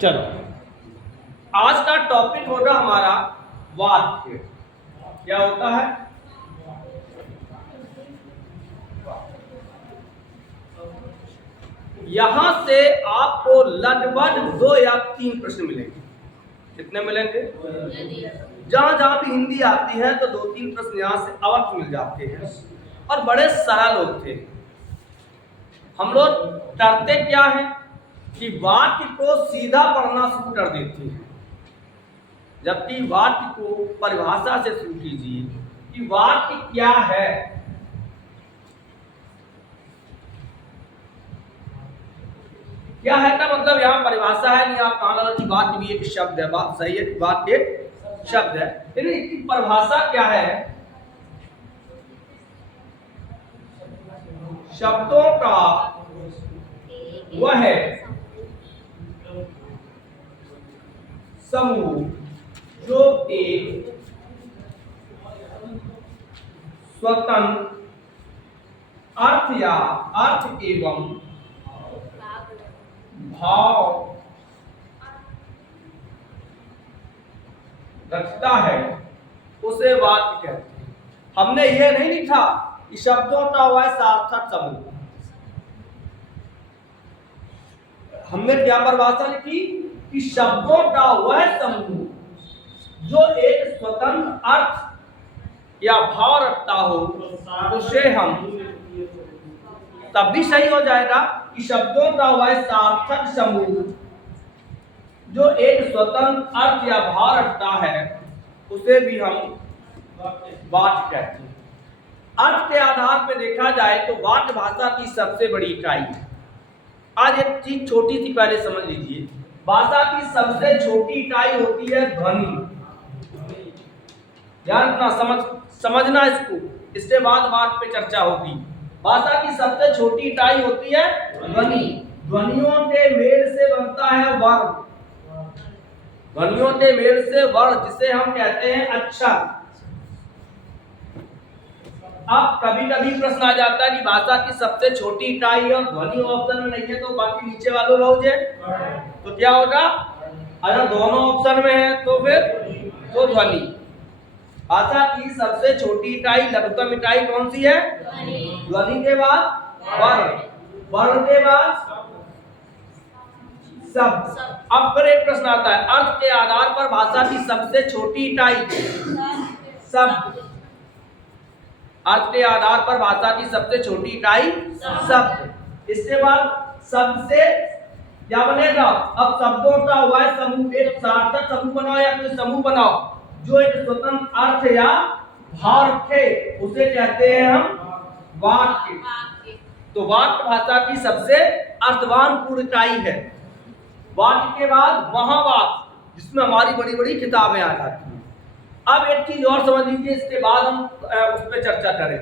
चलो, आज का टॉपिक होगा हमारा वाक्य। क्या होता है? यहां से आपको लगभग 2 या 3 प्रश्न मिलेंगे। कितने मिलेंगे? जहां जहां भी हिंदी आती है तो 2-3 प्रश्न यहां से अवश्य मिल जाते हैं और बड़े सरल होते हैं। हम लोग करते क्या है कि वाक्य को सीधा पढ़ना शुरू कर देते हैं, जबकि वाक्य को परिभाषा से शुरू कीजिए कि वाक्य क्या है। क्या है का मतलब यहाँ परिभाषा है, नहीं आप कहाँ लगा कि वाक्य भी एक शब्द है। बात सही है, वाक्य एक शब्द है, लेकिन इसकी परिभाषा क्या है? शब्दों का वह समूह जो एक स्वतंत्र अर्थ या अर्थ एवं भाव रखता है, उसे वाक्य कहते हैं। हमने यह नहीं लिखा कि शब्दों का वह सार्थक समूह। हमने क्या परिभाषा लिखी कि शब्दों का वह समूह जो एक स्वतंत्र अर्थ या भाव रखता हो, उसे हम तब भी सही हो जाएगा कि शब्दों का वह सार्थक समूह जो एक स्वतंत्र अर्थ या भाव रखता है, उसे भी हम वाक्य कहते हैं। अर्थ के आधार पर देखा जाए तो वाक्य भाषा की सबसे बड़ी इकाई है। आज एक चीज छोटी सी पहले समझ लीजिए, भाषा की सबसे छोटी इकाई होती है ध्वनि। ध्यान रखना, समझना इसको, इसके बाद वाक्य पे चर्चा होगी। भाषा की सबसे छोटी इकाई होती है ध्वनि। ध्वनियों के मेल से बनता है वर्ण। ध्वनियों के मेल से वर्ण, जिसे हम कहते हैं अक्षर। अब कभी कभी प्रश्न आ जाता है कि भाषा की सबसे छोटी इकाई और ध्वनि ऑप्शन में नहीं है, तो बाकी नीचे वालों रहोगे तो क्या होगा? अगर दोनों ऑप्शन में है तो फिर तो ध्वनि। भाषा की सबसे छोटी इकाई, लघुतम इकाई कौन सी है? ध्वनि के बाद वर्ण, वर्ण के बाद शब्द। अब फिर एक प्रश्न आता है, अर्थ के आधार पर भाषा की सबसे छोटी इकाई शब्द। अर्थ के आधार पर भाषा की सबसे छोटी इकाई शब्द। इसके बाद शब्द से क्या बनेगा? अब शब्दों का वह समूह, एक सार्थक समूह बनाओ या कोई समूह बनाओ जो एक स्वतंत्र अर्थ या भाव रखे, उसे कहते हैं हम वाक्य। तो वाक्य भाषा की सबसे अर्थवान पूर्ण इकाई है। वाक्य के बाद महावाक्य, जिसमें हमारी बड़ी बड़ी किताबें आ जाती हैं। अब एक चीज और समझ लीजिए, इसके बाद हम उस पर चर्चा करें,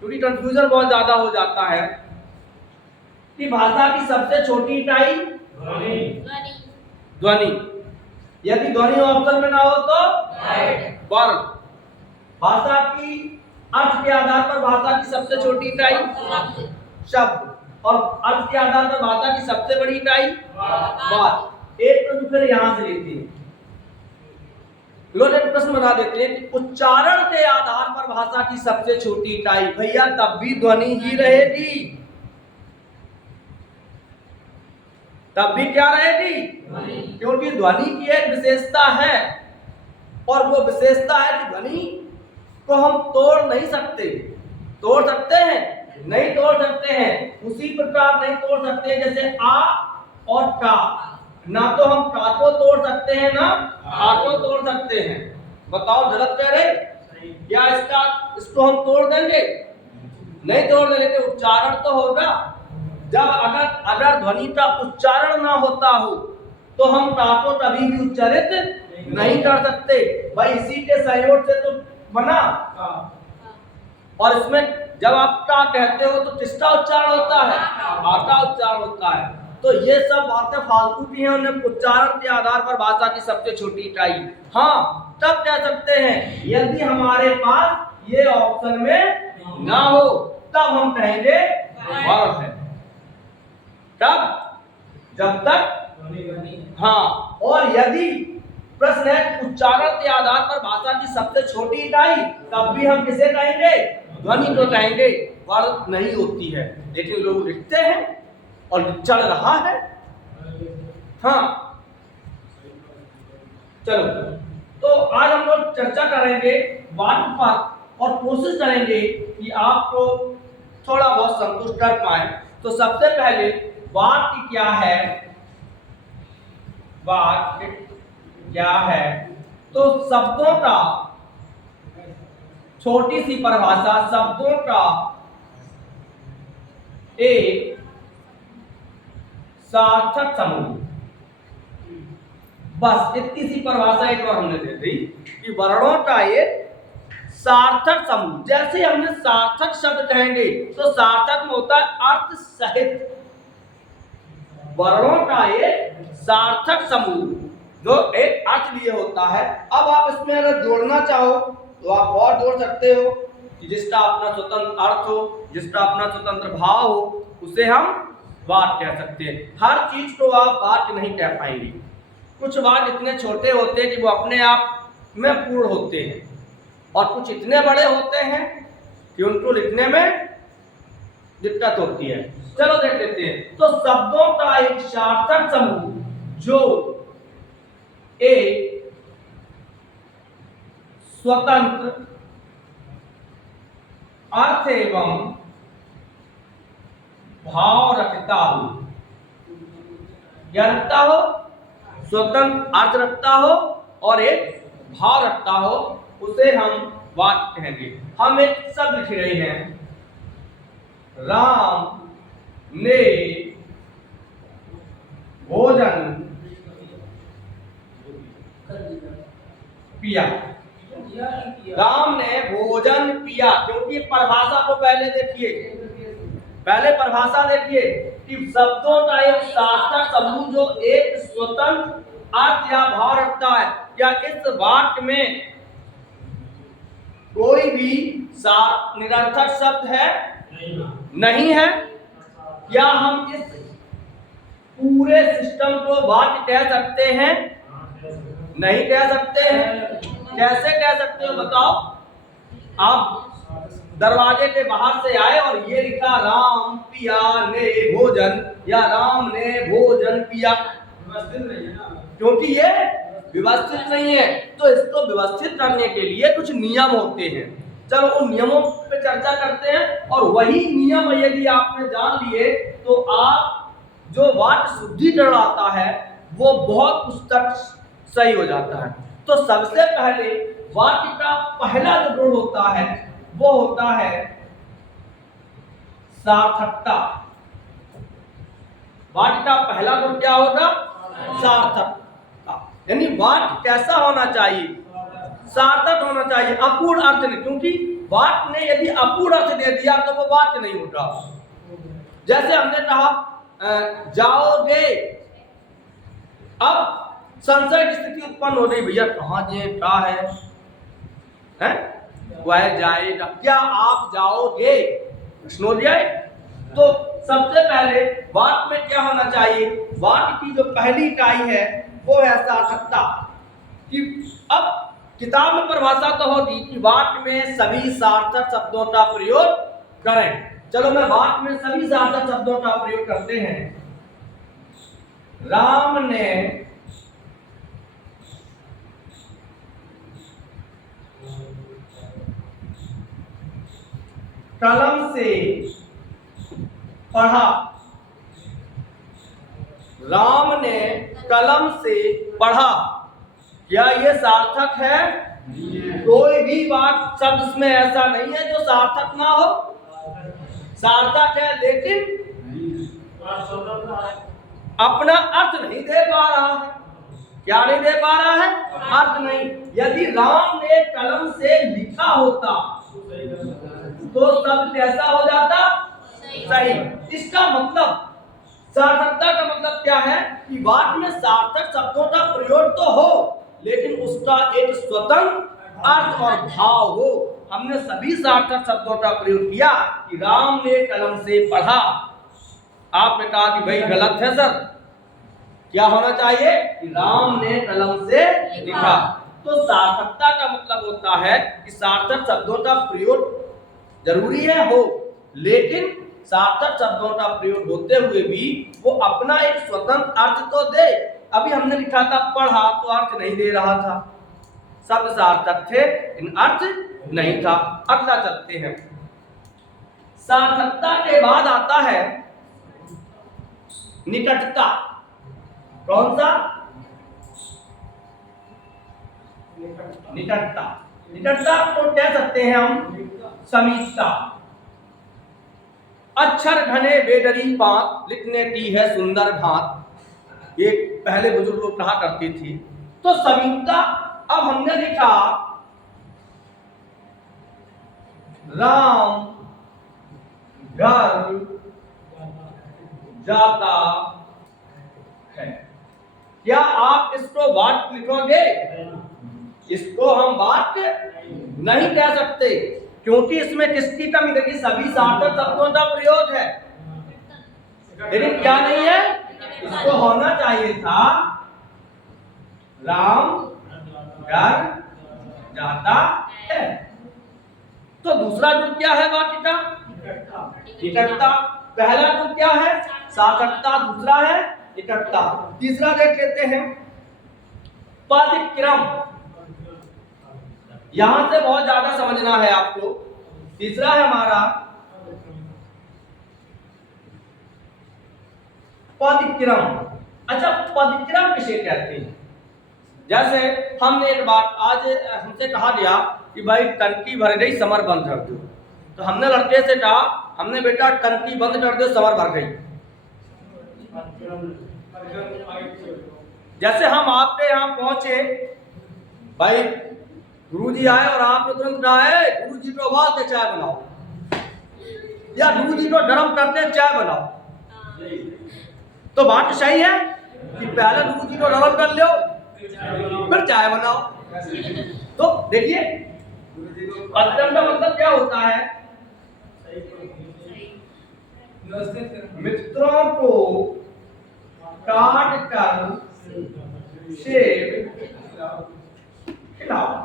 क्योंकि कंफ्यूजन बहुत ज्यादा हो जाता है कि भाषा की सबसे छोटी इकाई ध्वनि। यदि ध्वनि ऑप्शन में ना हो तो वर्ण। भाषा की अर्थ के आधार पर भाषा की सबसे छोटी इकाई शब्द, और अर्थ के आधार पर भाषा की सबसे बड़ी इकाई बात। एक प्रश्न फिर यहां से लेते हैं, लोग एक प्रश्न बना देते हैं कि उच्चारण के आधार पर भाषा की सबसे छोटी इकाई। भैया तब भी ध्वनि ही रहेगी, तब भी क्या रहेगी? क्योंकि ध्वनि की एक विशेषता है, और वो विशेषता है कि ध्वनि को हम तोड़ नहीं सकते। तोड़ सकते हैं? नहीं तोड़ सकते हैं। उसी प्रकार नहीं तोड़ सकते जैसे आ और का। ना तो हम का को तोड़ सकते हैं, ना आ को तोड़ सकते हैं। बताओ गलत कह रहे? क्या इसको हम तोड़ देंगे? नहीं तोड़ देंगे। तो उच्चारण तो होगा। जब अगर ध्वनि का उच्चारण ना होता हो तो हम का को कभी भी उच्चारित नहीं कर सकते। भाई इसी के सहयोग से तो बना। और इसमें जब आप का कहते हो तो किसका उच्चारण होता है? आ का उच्चारण होता है। तो ये सब बातें फालतू की हैं। उन्हें उच्चारण के आधार पर भाषा की सबसे छोटी इकाई हाँ तब कह सकते हैं, यदि हमारे पास ये ऑप्शन में ना हो तब हम कहेंगे वर्ण है। तब जब तक हाँ, और यदि प्रश्न है उच्चारण के आधार पर भाषा की सबसे छोटी इकाई, तब भी हम किसे कहेंगे? ध्वनि को कहेंगे। वर्ण नहीं होती है, लेकिन लोग लिखते हैं और चल रहा है। हाँ, चलो, तो आज हम लोग चर्चा करेंगे वाक्य पर और कोशिश करेंगे कि आपको थोड़ा बहुत संतुष्ट कर पाए। तो सबसे पहले वाक्य क्या है? वाक्य क्या है? तो शब्दों का, छोटी सी परिभाषा, शब्दों का एक सार्थक समूह। बस इतनी सी परिभाषा एक और हमने दे दी कि वर्णों का एक सार्थक समूह। जैसे हमने सार्थक शब्द कहेंगे तो सार्थक में होता है अर्थ सहित। वर्णों का एक सार्थक समूह जो एक अर्थ लिए होता है। अब आप इसमें अगर जोड़ना चाहो तो आप और जोड़ सकते हो कि जिसका अपना स्वतंत्र अर्थ हो, जिसका अपना स्वतंत्र भाव हो, उसे हम वाक्य कह सकते हैं। हर चीज को आप वाक्य नहीं कह पाएंगे। कुछ वाक्य इतने छोटे होते हैं कि वो अपने आप में पूर्ण होते हैं, और कुछ इतने बड़े होते हैं कि उनको लिखने में दिक्कत होती है। चलो देख लेते हैं। तो शब्दों का एक सार्थक समूह जो एक स्वतंत्र अर्थ एवं भाव रखता हो, क्या रखता हो? स्वतंत्र अर्थ रखता हो और एक भाव रखता हो, उसे हम वाक्य कहेंगे। हम एक शब्द लिख रहे हैं, राम ने भोजन पिया। राम ने भोजन पिया, क्योंकि परिभाषा को पहले देखिए, पहले परिभाषा देखिए कि शब्दों का एक सार्थक समूह जो एक स्वतंत्र अर्थ या भाव रखता है। क्या इस वाक्य में कोई भी निरर्थक शब्द है? नहीं है। क्या हम इस पूरे सिस्टम को वाक्य कह सकते हैं? नहीं कह सकते हैं। कैसे कह सकते हो बताओ? आप दरवाजे के बाहर से आए और ये लिखा राम पिया ने भोजन, या राम ने भोजन पिया, व्यवस्थित नहीं है ना, क्योंकि ये व्यवस्थित नहीं है। तो इसको व्यवस्थित करने के लिए कुछ नियम होते हैं। चलो उन नियमों पे चर्चा करते हैं, और वही नियम यदि आपने जान लिए तो आप जो वाक्य शुद्धिकरण आता है वो बहुत उस तक सही हो जाता है। तो सबसे पहले वाक्य का पहला जो गुण होता है वो होता है सार्थकता। वाक्य का पहला गुण क्या होगा? सार्थकता। यानी वाक्य कैसा होना चाहिए? सार्थक होना चाहिए, अपूर्ण अर्थ नहीं। क्योंकि वाक्य ने यदि अपूर्ण अर्थ दे दिया तो वो वाक्य नहीं होगा। जैसे हमने कहा जाओगे, अब संशय की स्थिति उत्पन्न हो गई, भैया कहाँ जे क्या है? वह जाएगा, क्या आप जाओगे? प्रश्न हो जाए। तो सबसे पहले वाक्य में क्या होना चाहिए? वाक्य की जो पहली इकाई है वो है सार्थकता। कि अब किताब में परिभाषा तो होगी कि वाक्य में सभी सार्थक शब्दों का प्रयोग करें। चलो मैं वाक्य में सभी सार्थक शब्दों का प्रयोग करते हैं। राम ने कलम से पढ़ा। राम ने कलम से पढ़ा। क्या ये सार्थक है? कोई भी वाक्य शब्द इसमें ऐसा नहीं है जो सार्थक ना हो। सार्थक है, लेकिन अपना अर्थ नहीं दे पा रहा है। क्या नहीं दे पा रहा है? अर्थ नहीं। यदि राम ने कलम से लिखा होता तो शब्द कैसा हो जाता? सही। इसका मतलब, सार्थकता का मतलब क्या है कि वाक्य में सार्थक शब्दों का प्रयोग तो हो, लेकिन उसका एक स्वतंत्र अर्थ और भाव हो। हमने सभी सार्थक शब्दों का प्रयोग किया कि राम ने कलम से पढ़ा। आपने कहा कि भाई गलत है सर, क्या होना चाहिए कि राम ने कलम से लिखा। तो सार्थकता का मतलब होता है कि सार्थक शब्दों का प्रयोग जरूरी है हो, लेकिन सार्थक शब्दों का प्रयोग होते हुए भी वो अपना एक स्वतंत्र अर्थ तो दे। अभी हमने लिखा था पढ़ा तो अर्थ नहीं दे रहा था, शब्द सार्थक थे इन अर्थ नहीं था। अगला चलते हैं। सार्थकता के बाद आता है निकटता। कौन सा? निकटता। निकटता को कह सकते हैं हम समीपता। अक्षर घने बेडरी बात, लिखने की है सुंदर भात। ये पहले बुजुर्ग लोग कहा करती थी। तो समीपता। अब हमने लिखा राम घर जाता है। क्या आप इसको वाक्य लिखोगे? इसको हम वाक्य नहीं कह सकते, क्योंकि इसमें किसकी कमी देखिए, सभी सार्थक शब्दों का प्रयोग है, लेकिन क्या नहीं है, इसको होना चाहिए था राम घर जाता है। तो दूसरा गुण क्या है वाक्य का? निकटता। पहला गुण क्या है? सार्थकता। दूसरा है निकटता। तीसरा देख लेते हैं पदक्रम। यहां से बहुत ज्यादा समझना है आपको। तीसरा है हमारा पदक्रम। अच्छा, पदक्रम किसे कहते हैं? जैसे हमने एक बात आज हमसे कहा गया कि भाई टंकी भर गई, समर बंद कर दो। तो हमने लड़के से कहा, हमने बेटा टंकी बंद कर दो, समर भर गई। जैसे हम आपके यहाँ पहुंचे, भाई गुरुजी आए और आपने तुरंत कहा है गुरुजी को उबाल के चाय बनाओ, या गुरुजी को गर्म करके चाय बनाओ। तो बात सही है कि पहले गुरुजी को गर्म कर लो फिर चाय बनाओ। तो देखिए पदक्रम का मतलब क्या होता है? मित्रों को काट कर सेब खिलाओ।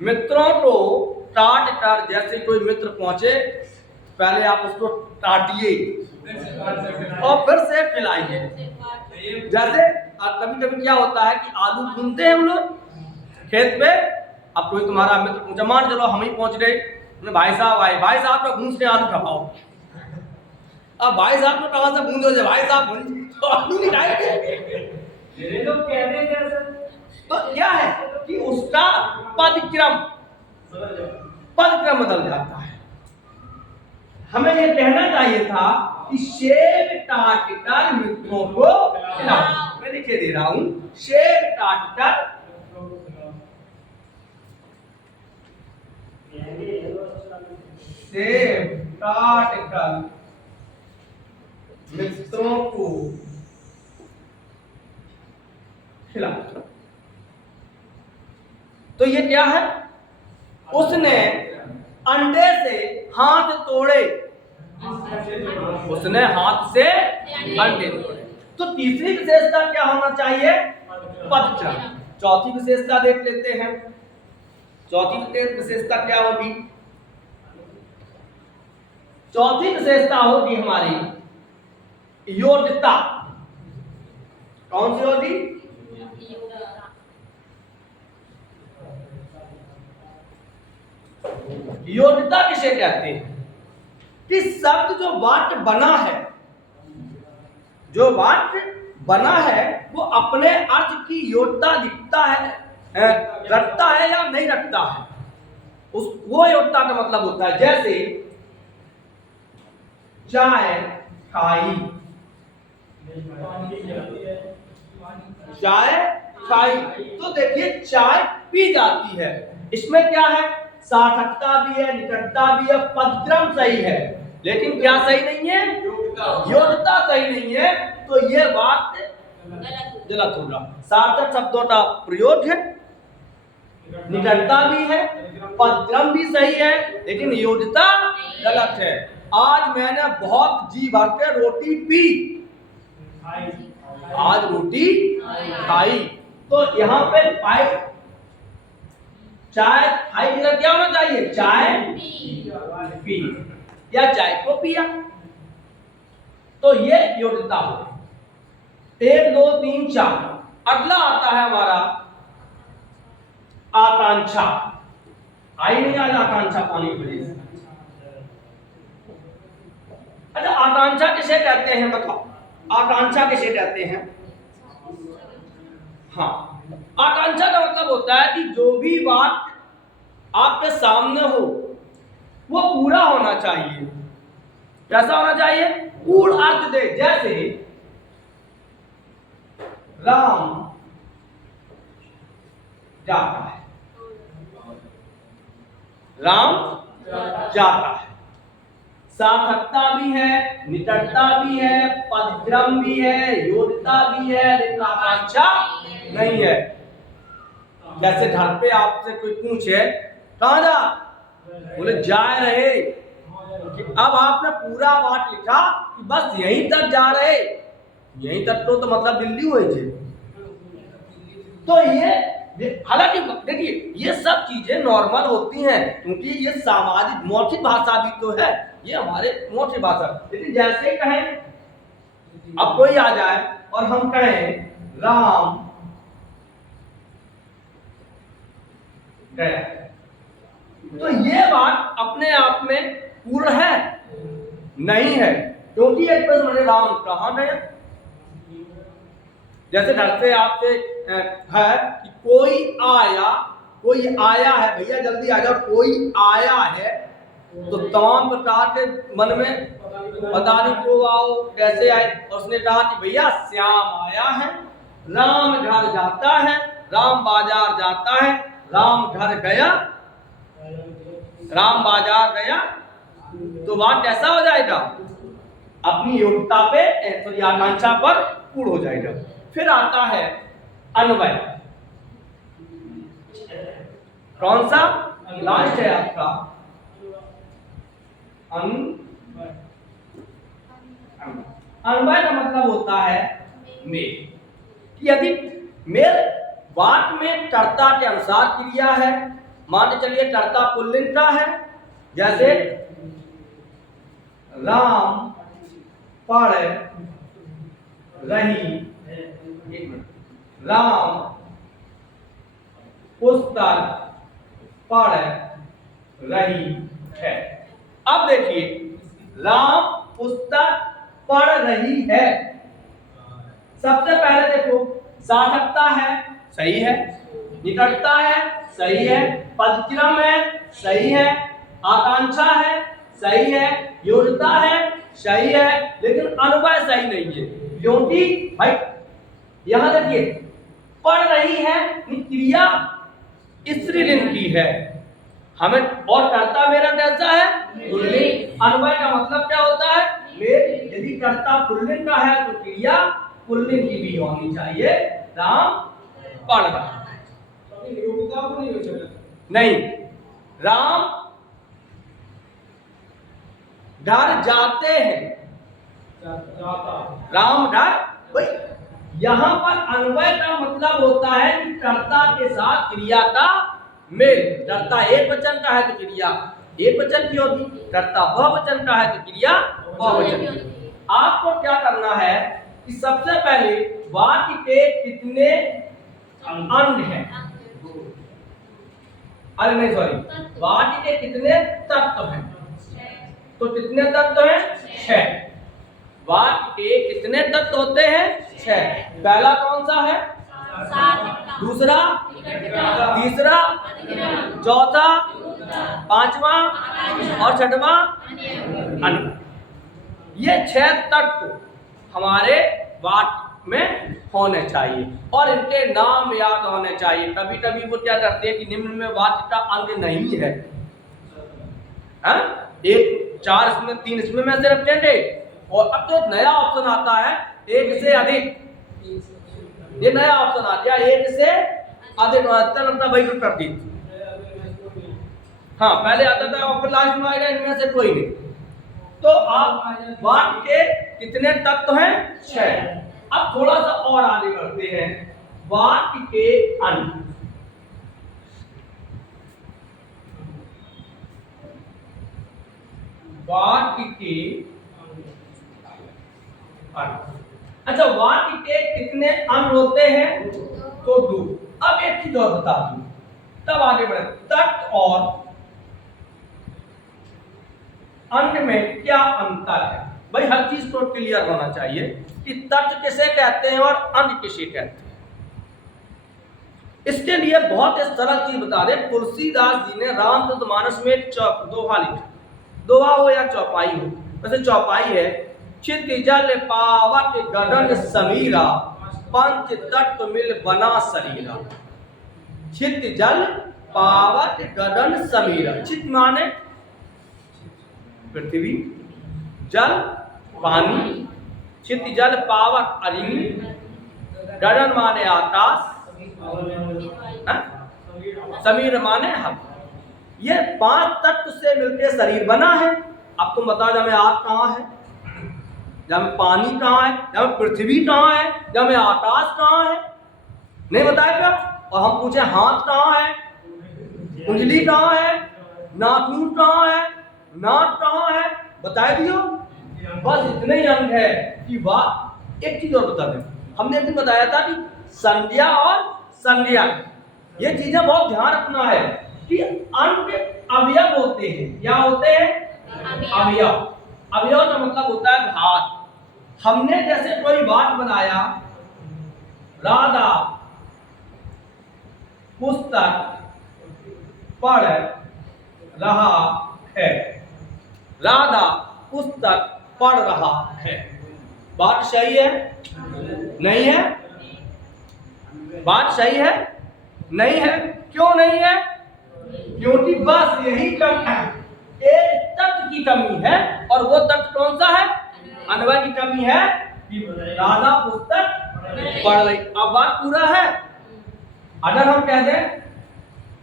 मित्रों को काट कर, जैसे कोई मित्र पहुंचे पहले आप उसको काटिए और फिर सेब खिलाइए। जैसे कभी कभी क्या होता है कि आलू भूनते हैं हम लोग खेत पे। अब कोई तुम्हारा मित्र पूछा, मान चलो हम ही पहुंच गए, भाई साहब आए, भाई साहब को भून से आलू खपाओ। अब भाई साहब को कहां से भून दो? भाई साहब भून तो आलू नहीं खाएंगे। तो क्या है कि उसका पदक्रम बदल जाता है। हमें ये कहना चाहिए था कि सेब काट कर मित्रों को खिलाओ। मैं लिखे दे रहा हूं, सेब काट कर मित्रों को खिलाओ। तो ये क्या है? उसने अंडे से हाथ तोड़े। उसने हाथ से अंडे तोड़े। तो तीसरी विशेषता क्या होना चाहिए? पदक्रम। चौथी विशेषता देख लेते हैं। चौथी विशेषता क्या होगी? चौथी विशेषता होगी हमारी योग्यता। कौन सी होगी? योग्यता किसे कहते हैं? कि शब्द जो वाक्य बना है, जो वाक्य बना है वो अपने अर्थ की योग्यता दिखता है, रखता है या नहीं रखता है, उस वो योग्यता का मतलब होता है। जैसे चाय खाई, चाय खाई, तो देखिए चाय पी जाती है। इसमें क्या है? सार्थकता भी है, निकटता भी है, पदक्रम सही है, लेकिन क्या सही नहीं है? योग्यता सही नहीं है। तो ये वाक्य गलत होगा। सार्थक शब्दों का प्रयोग है, निकटता भी है, पदक्रम भी सही है, लेकिन योग्यता गलत है। आज मैंने बहुत जी भर के रोटी पी, आज रोटी खाई। तो यहाँ पे पाई चाय खाई की जगह क्या होना चाहिए? चाय पी या चाय को पिया। तो ये योग्यता हो। 1 2 3 4। अगला आता है हमारा आकांक्षा। आई नहीं आज आकांक्षा पानी की वजह से। अच्छा, आकांक्षा किसे कहते हैं बताओ? आकांक्षा किसे कहते हैं? हाँ, आकांक्षा का मतलब होता है कि जो भी बात आपके सामने हो वो पूरा होना चाहिए। कैसा होना चाहिए? पूर्ण अर्थ दे। जैसे राम जाता है, राम जाता है। सार्थकता भी है, निकटता भी है, पदक्रम भी है, योग्यता भी है, लेकिन आकांक्षा नहीं है। जैसे घर पे आपसे कोई पूछे कहां जा, बोले जा रहे। अब आपने पूरा बात लिखा कि बस यहीं तक जा रहे। यहीं तक तो मतलब दिल्ली हुई थी। तो ये हालांकि देखिए ये सब चीजें नॉर्मल होती हैं क्योंकि ये सामाजिक मौखिक भाषा भी तो है, ये हमारे मौखिक भाषा। लेकिन जैसे कहें अब कोई आ जाए और हम कहें राम गया, तो ये बात अपने आप में पूर्ण है नहीं है, क्योंकि एक प्रश्न मैंने राम कहां गया। जैसे घर से आपसे है कि कोई आया है, भैया जल्दी आ जाओ, कोई आया है, तो तमाम प्रकार के मन में पता नहीं क्यों आओ कैसे आए। और उसने कहा कि भैया श्याम आया है, राम घर जाता है, राम बाजार जाता है, राम घर गया, राम बाजार गया। तो बात कैसा हो जाएगा? अपनी योग्यता पे सॉरी आकांक्षा पर पूर्ण हो जाएगा। फिर आता है अन्वय। कौन सा लास्ट है आपका? अन्वय का मतलब होता है मेल। कि यदि मेल वाक्य में कर्ता के अनुसार क्रिया है, मान के चलिए कर्ता पुल्लिंग का है, जैसे राम पढ़ रही, राम पुस्तक पढ़ रही है। अब देखिए राम पुस्तक पढ़ रही है। सबसे पहले देखो सार्थकता है, सही है, निकटता है, सही है, पदक्रम है, सही है, आकांक्षा है, सही है, योग्यता है, सही है, लेकिन अन्वय सही नहीं है। क्योंकि भाई यहां देखिए पढ़ रही है, क्रिया स्त्रीलिंग की है हमें, और कर्ता मेरा कैसा है? पुल्लिंग। अन्वय का मतलब क्या होता है? मेल। यदि कर्ता पुल्लिंग का है तो क्रिया पुल्लिंग की भी होनी चाहिए। राम पढ़ रहा है, नहीं, राम घर जाते हैं, राम घर। भाई यहां पर अन्वय का मतलब होता है कि कर्ता के साथ क्रिया का मेल। कर्ता एक वचन का है तो क्रिया एक वचन की होगी, कर्ता बहुवचन का है तो क्रिया बहुवचन की। आपको क्या करना है कि सबसे पहले वाक्य के कितने अंग हैं, अरे नहीं सॉरी, वाक्य के कितने तत्व हैं? तो कितने तत्व हैं? 6। वाक्य के कितने तत्व होते हैं? 6। पहला कौन सा है? दूसरा, तीसरा, चौथा, पांचवा और छठवा अन्वय। ये 6 तत्व हमारे वाक्य में होने चाहिए और इनके नाम याद होने चाहिए। कभी कभी वो क्या करते हैं कि निम्न में वाक्य का अंग नहीं है, हाँ? 1 4 इसमें 3 इसमें में से रखेंगे, और अब तो नया ऑप्शन आता है 1 से अधिक। ये नया ऑप्शन आ गया 1 से अधिक, लगता भाई को कर दी। हाँ पहले आता था और फिर लास्ट में आएगा इनमें से कोई नहीं। तो आप वाक्य के कितने तत्व हैं? 6। अब थोड़ा सा और आगे बढ़ते हैं। वाक्य के अंत, वाक्य के अंत। अच्छा, वाक्य के कितने अंत होते हैं? तो 2। अब एक चीज और बता दूं, तब आगे बढ़े। तट और अंत में क्या अंतर है? भाई हर चीज तो क्लियर होना चाहिए कि तट किसे कहते हैं और अंत किसे कहते हैं। इसके लिए बहुत सरल चीज बता दे। तुलसीदास जी ने रामचरितमानस में एक दोहा लिखा, दोहा हो या चौपाई हो, वैसे चौपाई है। चित जल पावत गगन समीरा, पंच तत्व मिल बना शरीरा। चित जल पावत गगन समीरा। चित माने पृथ्वी, जल पानी, चित जल पावक अग्नि, गगन माने आकाश, समीर माने हम। ये 5 तत्व से मिलकर शरीर बना है। अब तुम बताओ, जब में आग कहाँ है, जब में पानी कहाँ है, जब में पृथ्वी कहाँ है, जब में आकाश कहाँ है? नहीं बताएगा। और हम पूछे हाथ कहाँ है, उंगली कहाँ है, नाखून कहाँ है, नाक कहाँ है, बता दियो। बस इतने ही अंग है कि बात। एक चीज और बता दें, हमने एक दिन बताया था कि संज्ञा और संज्ञा, ये चीजें बहुत ध्यान रखना है कि अंग अवयव होते हैं। क्या होते हैं? अवयव। अवयव का मतलब होता है भाग। हमने जैसे कोई बात बनाया, राधा पुस्तक पढ़ रहा है, राधा पुस्तक पढ़ रहा है। बात सही है? नहीं है? बात सही है? नहीं है। क्यों नहीं है? क्योंकि बस यही कमी है, एक तत्व की कमी है। और वो तत्व कौन सा है? अन्वय की कमी है कि राधा पुस्तक पढ़ रही। अब बात पूरा है। अगर हम कह दें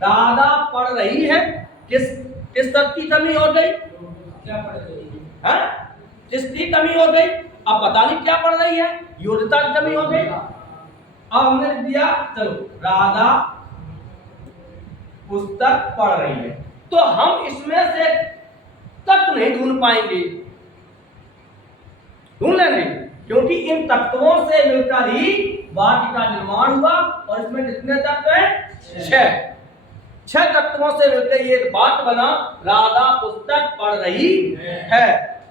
राधा पढ़ रही है, किस तत्व की कमी हो गई? क्या पढ़ रही है? किसकी कमी हो गई? अब पता नहीं क्या पढ़ रही है, योग्यता की कमी हो गई। अब हमने दिया, चलो राधा पुस्तक पढ़ रही है, तो हम इसमें से तत्व नहीं ढूंढ पाएंगे, ढूंढ लेंगे, क्योंकि इन तत्वों से मिलकर ही वाक्य का निर्माण हुआ। और इसमें कितने तत्व हैं? 6 तत्वों से मिलकर ये बात बना, राधा पुस्तक पढ़ रही है।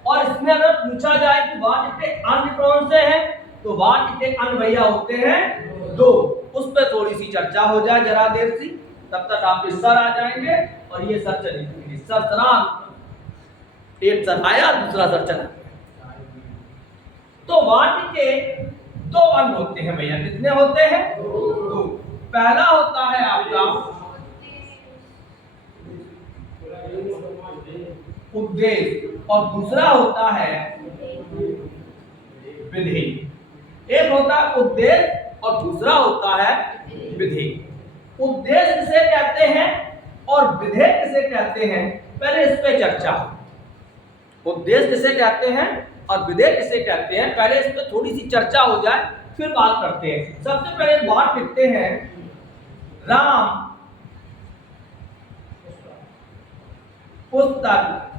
और इसमें अगर पूछा जाए कि वाक्य के अंग कौन से हैं, तो वाक्य के अंग भैया होते हैं 2। उस पर थोड़ी सी चर्चा हो जाए जरा देर सी, तब तक आप इस सर आ जाएंगे और ये सर चलेंगे। सर चला, एक सर आया, दूसरा सर चला। तो वाक्य के 2 अंग होते हैं भैया। कितने होते हैं? 2। पहला होता है आपका उद्देश्य और दूसरा होता है विधेय। एक होता है उद्देश्य और दूसरा होता है विधेय। उद्देश्य किसे कहते हैं और विधेय किसे कहते हैं, पहले इस पे चर्चा हो। उद्देश्य किसे कहते हैं और विधेय किसे कहते हैं, पहले इस पे थोड़ी सी चर्चा हो जाए, फिर बात करते हैं। सबसे पहले बात लिखते हैं, राम पुस्तक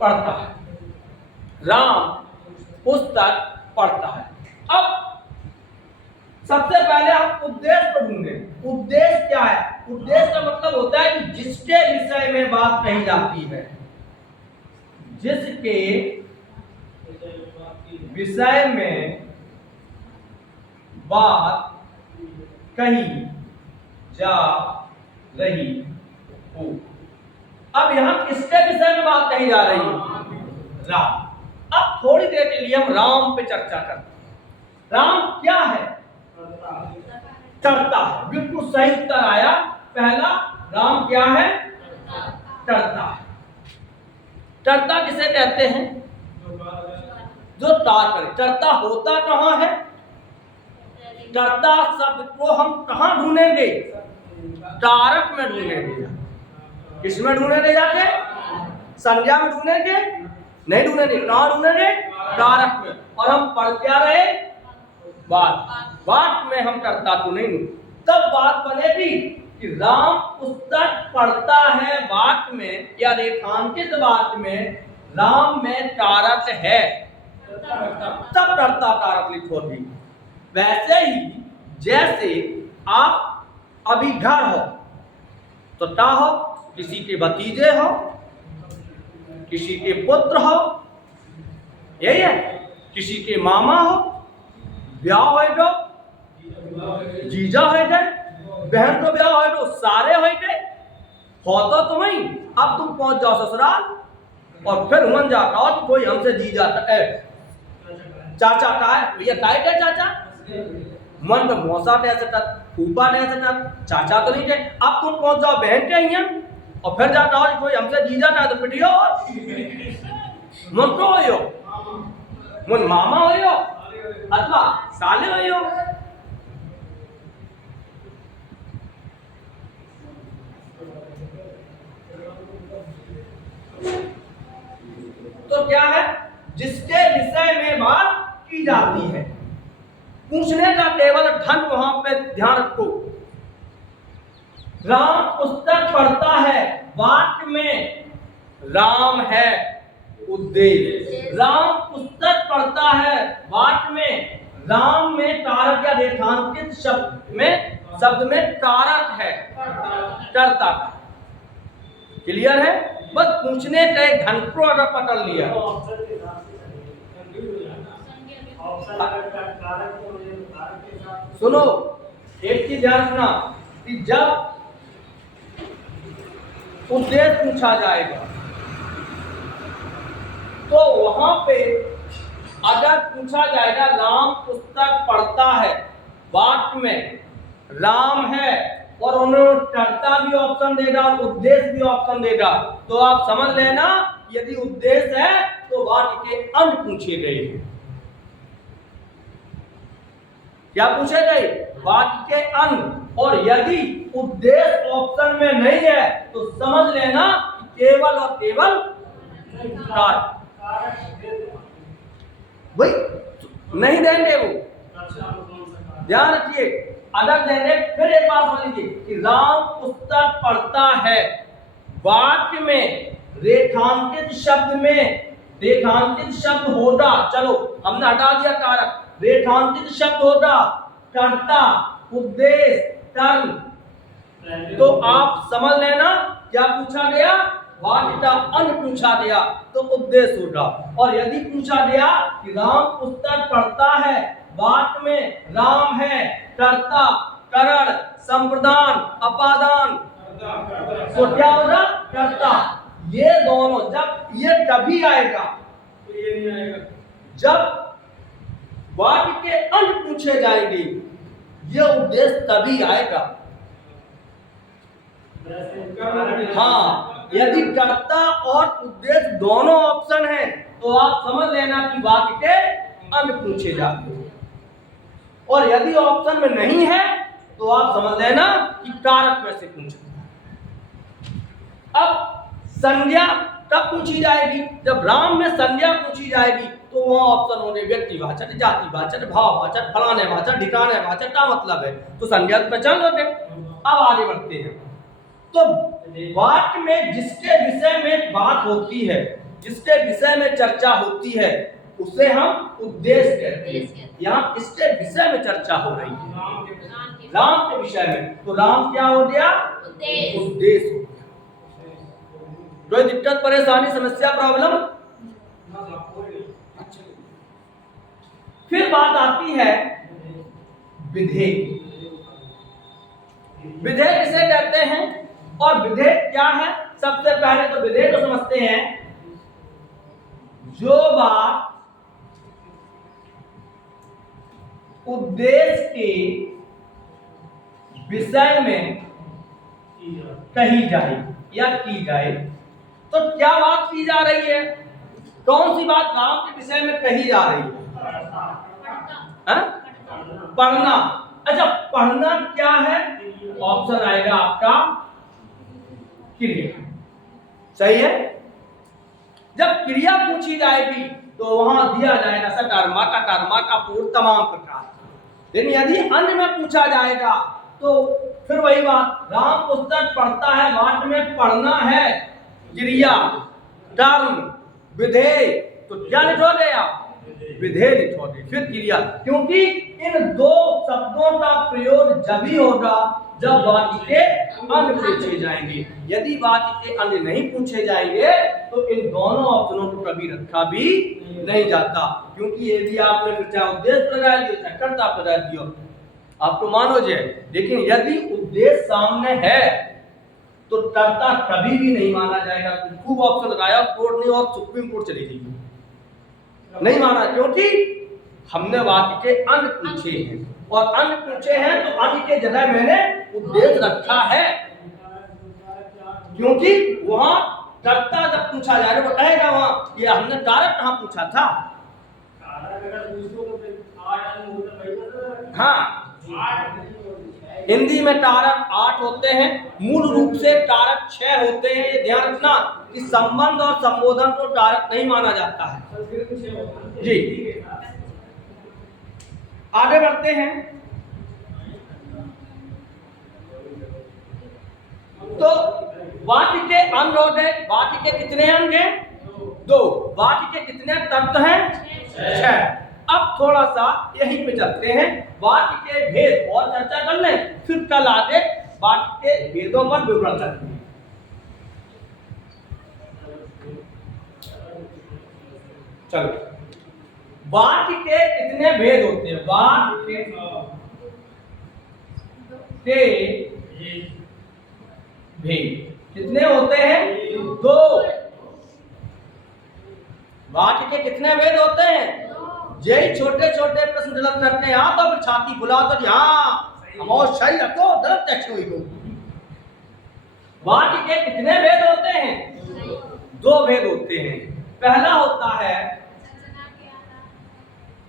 पढ़ता है, राम पुस्तक पढ़ता है। अब सबसे पहले आप उद्देश्य को ढूंढें। उद्देश्य क्या है? उद्देश्य का मतलब होता है कि जिसके विषय में बात कही जाती है, जिसके विषय में बात कही जा रही हो। अब यहां किसके विषय में बात कही जा रही है? राम। अब थोड़ी देर के लिए हम राम पे चर्चा करते हैं। राम क्या है? चरता है। बिल्कुल सही उत्तर आया पहला। राम क्या है? चरता है। चरता किसे कहते हैं? जो तार करे। चरता होता कहां है? चरता शब्द को हम कहां ढूंढेंगे? कारक में ढूंढेंगे। किसमें ढूंढेंगे? जाके संज्ञा में ढूंढेंगे नहीं ढूंढेंगे, कहाँ ढूंढेंगे? कारक में। और हम पढ़ क्या रहे? वाट में हम कर्ता को नहीं ढूंढ। तब बात बनेगी कि राम पुस्तक पढ़ता है वाट में या रेखांकित वाट में, राम में कारक है, तब कर्ता कारक लिखो भी। वैसे ही जैसे आप अभी घर हो तो ता हो, किसी के भतीजे हो, किसी के पुत्र हो, यही है, किसी के मामा हो, ब्याह हो गए, जीजा हो गए, बहन को ब्याह हो गए, सारे हो गए, हो तो तुम्हें। अब तुम पहुंच जाओ ससुराल और फिर मन जाता हो कि कोई हमसे जी जाता है, चाचा का है भैया, काय क्या चाचा, मन में मौसा ऐसे कर, फूफा ऐसे कर, चाचा तो नहीं थे। अब तुम पहुंच जाओ बहन के यहाँ और फिर जाता हो कोई हमसे जी जाता है तो पिटियो, मन तो हो, मन मामा हो अथवा साले हो। तो क्या है, जिसके विषय में बात की जाती है, पूछने का केवल ढंग वहां पे ध्यान रखो। राम पुस्तक पढ़ता है, वाक्य में राम है उद्देश्य। राम पुस्तक पढ़ता है, वाक्य में राम में कारक या रेखांकित शब्द में कारक है, कर्ता। क्लियर है? बस पूछने के ढंग को अगर पकड़ लिया, सुनो एक चीज ध्यान रखना कि जब उद्देश्य पूछा जाएगा तो वहां पे अगर पूछा जाएगा राम पुस्तक पढ़ता है, वाक्य में राम है और उन्होंने कर्ता भी ऑप्शन देगा और उद्देश्य भी ऑप्शन देगा, तो आप समझ लेना यदि उद्देश्य है तो वाक्य के अंत पूछे गए हैं। क्या पूछे गए? वाक्य के अंत। और यदि उद्देश्य ऑप्शन में नहीं है तो समझ लेना केवल और केवल कारक। भाई नहीं देंगे वो, ध्यान रखिए। अगर देंगे फिर एक बात समझ लीजिए कि राम पुस्तक पढ़ता है, वाक्य में रेखांकित शब्द होगा, चलो हमने हटा दिया कारक, रेखांकित शब्द होगा, कर्ता, उद्देश्य, कर्म, तो आप समझ लेना क्या पूछा गया, वाक्य का अंत पूछा गया तो उद्देश्य होगा। और यदि पूछा गया कि राम पुस्तक पढ़ता है, वाक्य में राम है, कर्ता, करण, संप्रदान, अपादान, तो क्या होगा? कर्ता। ये दोनों जब ये कभी आएगा, जब वाक्य के अंत पूछे जाएंगे, ये उद्देश्य तभी आएगा। हाँ, यदि कर्ता और उद्देश्य दोनों ऑप्शन है तो आप समझ लेना कि वाक्य के अंत पूछे जाते हैं। और यदि ऑप्शन में नहीं है तो आप समझ लेना कि कारक में से पूछे। अब संज्ञा कब पूछी जाएगी? जब राम में संज्ञा पूछी जाएगी तो वहां ऑप्शन होंगे व्यक्तिवाचक, जातिवाचक, भाववाचक, फलाने वाचक, ठिकाने वाचक, का मतलब है तो संज्ञा पहचान लोगे। अब आगे बढ़ते हैं। तो वाक्य में जिसके विषय में बात होती है, जिसके विषय में चर्चा होती है, उसे हम उद्देश्य कहते हैं। यहाँ किसके विषय में चर्चा हो रही है? राम के विषय में। तो राम क्या हो गया? उद्देश्य हो गया। कोई दिक्कत, परेशानी, समस्या, प्रॉब्लम? फिर बात आती है विधेय। विधेय किसे कहते हैं और विधेय क्या है? सबसे पहले तो विधेय को समझते हैं। जो बात उद्देश्य के विषय में कही जाए या की जाए, तो क्या बात की जा रही है? कौन सी बात राम के विषय में कही जा रही है? पढ़ना। अच्छा, पढ़ना क्या है? ऑप्शन आएगा आपका क्रिया। सही है। जब क्रिया पूछी जाएगी तो वहां दिया जाएगा सटर्मा कटर्मा का पूर्व तमाम प्रकार। लेकिन यदि अन्य में पूछा जाएगा तो फिर वही बात, राम पुस्तक पढ़ता है, वाक्य में पढ़ना है, क्रिया टर्म विधेय, तो क्या लिखोगे आप? विधेय लिखोगे, फिर क्रिया। क्योंकि इन दो शब्दों का प्रयोग जब ही होगा जब वाक्य के अन्य पूछे जाएंगे। यदि वाक्य के अन्य नहीं पूछे जाएंगे तो इन दोनों ऑप्शनों को कभी रखा भी नहीं जाता। क्योंकि यदि आपने फिर चाहे उद्देश्य लगा दिया चाहे कर्ता लगा दिया, आपको मानो जे, लेकिन यदि उद्देश्य सामने है तो कर्ता कभी भी नहीं माना जाएगा। खूब ऑप्शन लगाया, कोर्ट नहीं और सुप्रीम कोर्ट चली गई, नहीं माना, क्योंकि हमने वाक्य के अन्य पूछे हैं, और अन्य पूछे हैं तो अन्य के जगह मैंने उद्देश्य रखा है। क्योंकि वहां कर्ता जब पूछा जाएगा वो कहेगा वहां कि हमने कारक कहां पूछा था। हाँ, हिंदी में कारक 8 होते हैं, मूल रूप से कारक 6 होते हैं। ये ध्यान रखना कि संबंध और संबोधन को कारक नहीं माना जाता है जी। आगे बढ़ते हैं। तो वाक्य के अंग होते, वाक्य के कितने अंग हैं? 2। वाक्य के कितने तत्व हैं? 6। अब थोड़ा सा यहीं पे चलते हैं, वाक्य के भेद और चर्चा कर लें, फिर कल आगे वाक्य के भेदों पर विवरण करेंगे। चलो, वाक्य के कितने भेद होते हैं? वाक्य के भेद कितने होते हैं? 2। वाक्य के कितने भेद होते हैं? यही छोटे छोटे प्रश्न गलत करते हैं, तो फिर छाती फुला तो हाँ हम सही रखो, गलत टेक्स्ट हुई। वाक्य के कितने भेद होते हैं? 2 भेद होते हैं। पहला होता है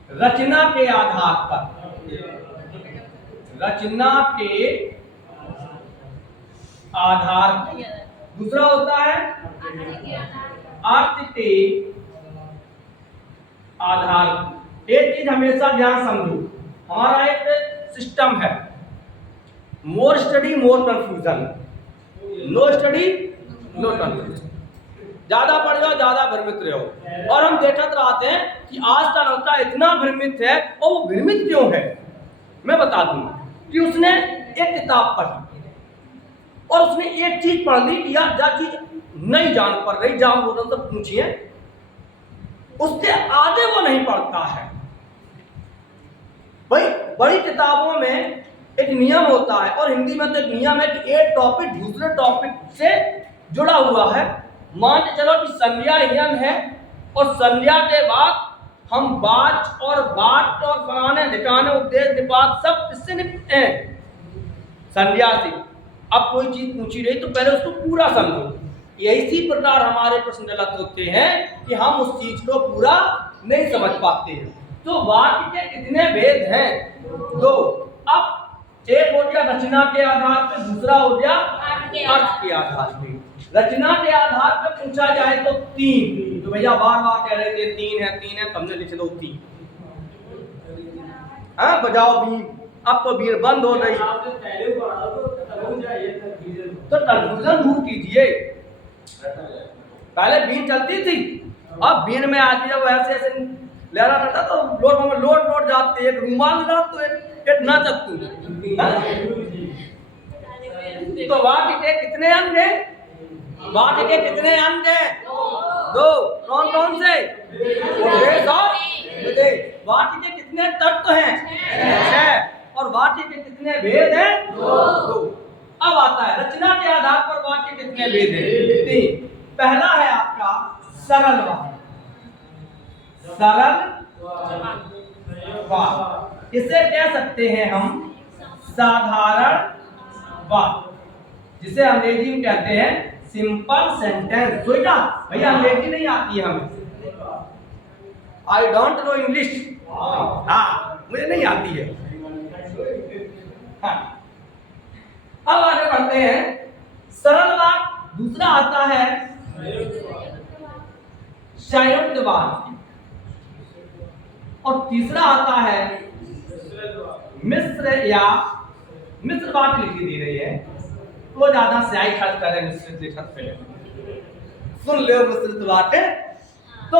रचना के आधार पर, रचना के आधार पर। दूसरा होता है अर्थ के आधार पर। एक चीज हमेशा ध्यान समझो, हमारा एक सिस्टम है, more study more confusion, no study no confusion. ज्यादा पढ़ जाओ ज्यादा भ्रमित रहो। और हम देखते रहते हैं कि आज का लड़का इतना भ्रमित है, और वो भ्रमित क्यों है? मैं बता दूं कि उसने एक किताब पढ़ी और उसने एक चीज पढ़ ली या जो चीज नहीं जान पड़ रही, जान लोगों से पूछिए, उसके आगे वो नहीं पढ़ता है। भाई बड़ी किताबों में एक नियम होता है, और हिंदी में तो एक नियम है कि एक टॉपिक दूसरे टॉपिक से जुड़ा हुआ है। मान के चलो कि संज्ञा नियम है, और संज्ञा के बाद हम बाच और बाट और फलाने ठिकाने उद्देश्य निपात सब इससे निपटते हैं, संज्ञा से। अब कोई चीज पूछी रही तो पहले उसको पूरा समझो। इसी प्रकार हमारे प्रश्न गलत होते हैं कि हम उस चीज को पूरा नहीं समझ पाते हैं। तो वाक्य के कितने भेद हैं? 2। अब एक हो गया रचना के आधार पे, दूसरा हो गया अर्थ के आधार पे। रचना के आधार पे पूछा जाए तो 3, तो भैया बार बार कह रहे थे 3 है, तुमने लिख दो 3। हाँ, बजाओ बीन, अब तो बीन बंद हो गई, तो कंफ्यूजन दूर कीजिए। पहले बीन चलती थी, अब बीन में आदमी जब ऐसे ऐसे लहरा रहता तो लोट जाते, एक रुमाल तो एक नाचतू। तो वाक्य के कितने अंग हैं? वाक्य के कितने अंग हैं? 2। कौन कौन से? उद्देश्य और विधेय। वाक्य के कितने तत्व हैं? 6। और वाक्य के कितने भेद हैं? 2। अब आता है रचना के आधार पर वाक्य कितने भेद हैं? 3। पहला है आपका सरल वाक्य, सरल वाक्य, इसे कह सकते हैं हम साधारण वाक्य, जिसे अंग्रेजी में कहते हैं सिंपल सेंटेंस। सोचा भैया अंग्रेजी नहीं आती है हमें, आई डोंट नो इंग्लिश, हाँ मुझे नहीं आती है। हाँ। अब आगे बढ़ते हैं, सरल वाक्य। दूसरा आता है संयुक्तवाचक, और तीसरा आता है मिश्र या मिश्रवाचक लिखी दी रही है, तो ज्यादा स्याही खर्च कर रहे मिश्रित लिखत पे सुन ले मिश्रितवाचक। तो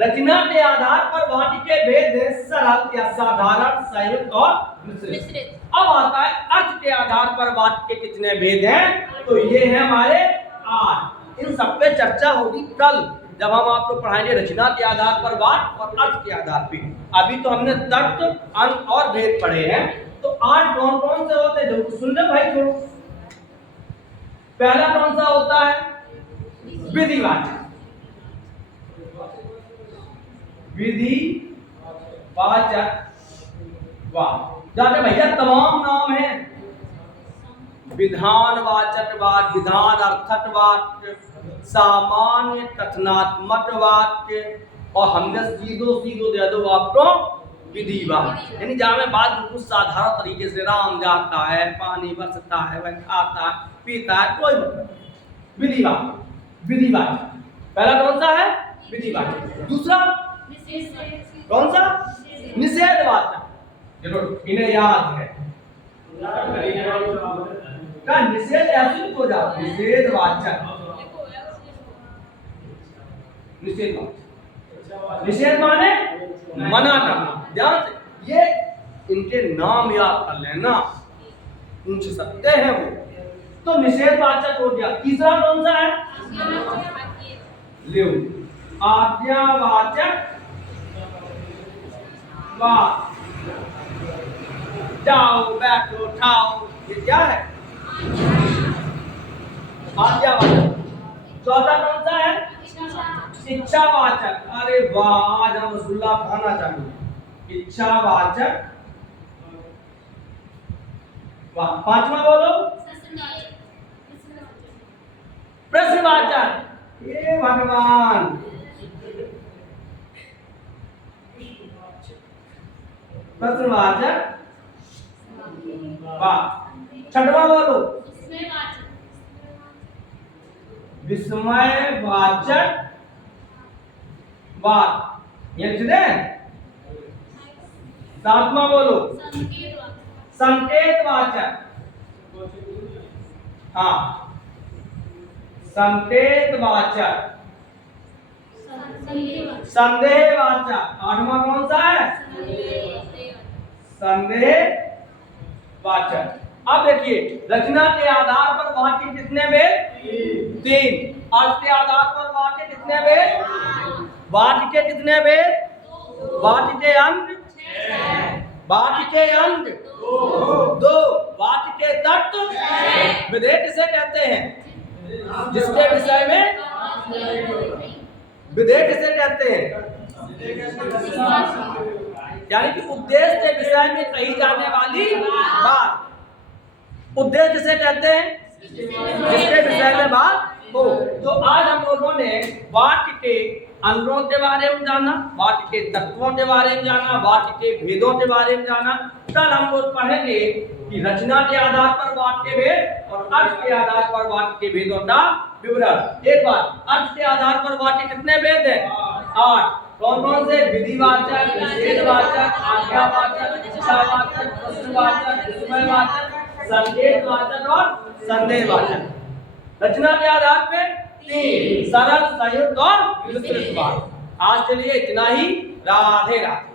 रचना के आधार पर वाक्य के भेद हैं सरल या साधारण, संयुक्त और मिश्रित। अब आता है अर्थ के आधार पर वाक्य के कितने भेद हैं, तो ये है हमारे 8। इन सब पे चर्चा होगी कल जब हम आपको पढ़ाएंगे रचना के आधार पर वाक्य और अर्थ के आधार पे। अभी तो हमने तर्क, अंत और भेद पढ़े हैं। तो 8 कौन कौन से होते हैं, जो सुन ले भाई थोड़ा। पहला कौन सा होता है, विधिवाचक। विधिवाचक वाक्य जाके भैया तमाम नाम हैं, विधानवाचक वाक्य, विधान अर्थक वाक्य, सामान्य कथनात्मक वाक्य, और हमने सीधो दे दो आपको विधि वाक्य। यानी जहां में बात बिल्कुल साधारण तरीके से, राम जाता है, पानी बरसता है, वह खाता है, पीता है, कोई मतलब विधि वाक्य। विधि वाक्य पहला कौन सा है, विधि वाक्य। दूसरा कौन सा, निषेधवाचक। जरूर इन्हें याद है का निषेध ऐसे हो जाता, निषेधवाचक। निषेध माने मना करना। ध्यान से ये इनके नाम याद कर लेना, पूछ सकते हैं वो। तो निषेधवाचक हो गया। तीसरा कौन सा है, आज्ञावाचक वाक्य। जाओ, बैठो, खाओ, ये क्या है, आज्ञावाचक। चौथा कौन सा है, इच्छावाचक। अरे वाह, आज हम रसगुल्ला खाना चाहिए, इच्छावाचक वाह। पांचवा बोलो, प्रश्नवाचक। ये भगवान, प्रश्नवाचक वाह। छठवां बोलो, विस्मयवाचक वाक्य। ये लिख दे। सातवां बोलो, संकेतवाचक। हाँ, संकेतवाचक। संदेहवाचक। आठवां कौन सा है, संदेहवाचक। अब देखिए रचना के आधार पर वाक्य कितने भेद, 3। अर्थ के आधार पर वाक्य कितने भेद, वाक्य के कितने भेद, वाक्य के अंग, वाक्य के अंग 2, वाक्य के तत्व, विधेय किसे कहते हैं, जिसके विषय में, विधेय किसे कहते हैं, यानी कि उद्देश्य के विषय में कही जाने वाली बात। उद्देश्य किसे कहते हैं, जिसके विषय में बात हो। तो आज हम लोगों ने वाक्य के अंगों के बारे में जाना, वाक्य के तत्वों के बारे में जाना, वाक्य के भेदों के बारे में जाना। कल हम लोग पढ़ेंगे कि रचना के आधार पर वाक्य के भेद और अर्थ के आधार पर वाक्य के भेदों का विवरण। एक बार अर्थ के आधार पर वाक्य कितने भेद है, 8। कौन कौन से, विधिवाचक, निषेधवाचक, आज्ञावाचक, इच्छावाचक, प्रश्नवाचक, विस्मयवाचक, संकेतवाचक और संदेहवाचक। रचना के आधार पे 3, सरल, संयुक्त और मिश्रित वाक्य। आज के लिए इतना ही। राधे राधे।